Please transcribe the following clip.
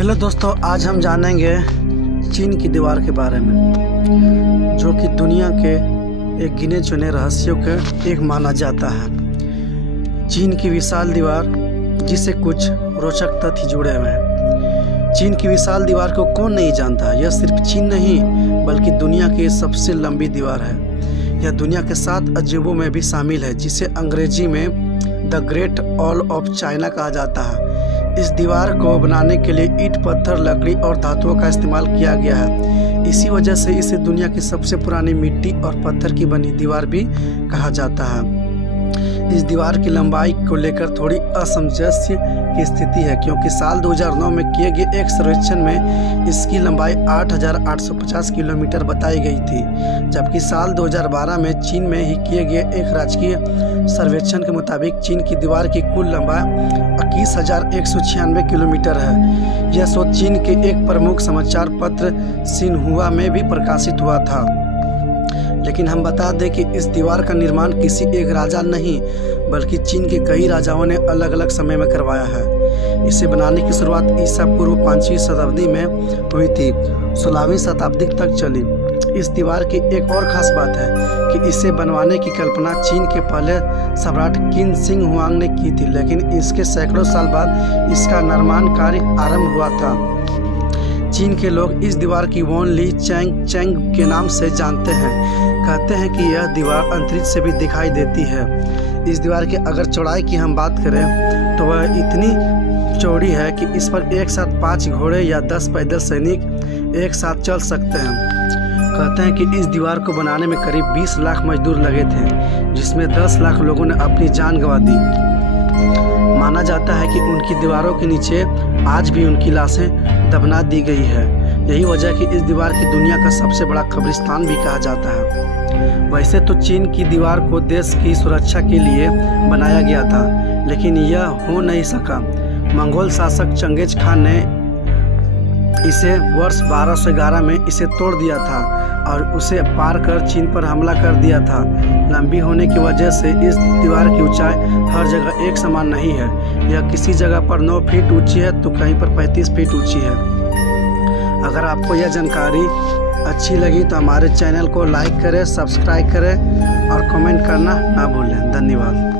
Hello दोस्तों, आज हम जानेंगे चीन की दीवार के बारे में, जो कि दुनिया के एक गिने चुने रहस्यों के एक माना जाता है। चीन की विशाल दीवार, जिसे कुछ रोचक तथ्य जुड़े हुए हैं। चीन की विशाल दीवार को कौन नहीं जानता। यह सिर्फ चीन नहीं बल्कि दुनिया की सबसे लंबी दीवार है। यह दुनिया के 7 अजूबों में भी शामिल है, जिसे अंग्रेजी में the great wall of China कहा जाता है। इस दीवार को बनाने के लिए ईंट, पत्थर, लकड़ी और धातुओं का इस्तेमाल किया गया है। इसी वजह से इसे दुनिया की सबसे पुरानी मिट्टी और पत्थर की बनी दीवार भी कहा जाता है। इस दीवार की लंबाई को लेकर थोड़ी असमंजस्य की स्थिति है, क्योंकि साल 2009 में किए गए एक सर्वेक्षण में इसकी लंबाई 8,850 किलोमीटर बताई गई थी, जबकि साल 2012 में चीन में ही किए गए एक राजकीय सर्वेक्षण के मुताबिक चीन की दीवार की कुल लंबाई 21,196 किलोमीटर है। यह शोध चीन के एक प्रमुख समाचार पत्र सिन्हुआ में भी प्रकाशित हुआ था। लेकिन हम बता दें कि इस दीवार का निर्माण किसी एक राजा नहीं बल्कि चीन के कई राजाओं ने अलग अलग समय में करवाया है। इसे बनाने की शुरुआत ईसा पूर्व 5वीं शताब्दी में हुई थी, 16वीं शताब्दी तक चली। इस दीवार की एक और ख़ास बात है कि इसे बनवाने की कल्पना चीन के पहले सम्राट किन शिंग हुआंग ने की थी, लेकिन इसके सैकड़ों साल बाद इसका निर्माण कार्य आरंभ हुआ था। चीन के लोग इस दीवार की वॉन ली चैंग के नाम से जानते हैं। कहते हैं कि यह दीवार अंतरिक्ष से भी दिखाई देती है। इस दीवार की अगर चौड़ाई की हम बात करें तो वह इतनी चौड़ी है कि इस पर एक साथ 5 घोड़े या 10 पैदल सैनिक एक साथ चल सकते हैं। कहते हैं कि इस दीवार को बनाने में करीब 20 लाख मजदूर लगे थे, जिसमें 10 लाख लोगों ने अपनी जान गंवा दी। माना जाता है कि उनकी दीवारों के नीचे आज भी उनकी लाशें दफना दी गई है। यही वजह कि इस दीवार की दुनिया का सबसे बड़ा कब्रिस्तान भी कहा जाता है। वैसे तो चीन की दीवार को देश की सुरक्षा के लिए बनाया गया था, लेकिन यह हो नहीं सका। मंगोल शासक चंगेज खान ने इसे वर्ष 1211 में इसे तोड़ दिया था और उसे पार कर चीन पर हमला कर दिया था। लंबी होने की वजह से इस दीवार की ऊंचाई हर जगह एक समान नहीं है। यह किसी जगह पर 9 फीट ऊंची है तो कहीं पर 35 फीट ऊंची है। अगर आपको यह जानकारी अच्छी लगी तो हमारे चैनल को लाइक करें, सब्सक्राइब करें और कमेंट करना ना भूलें। धन्यवाद।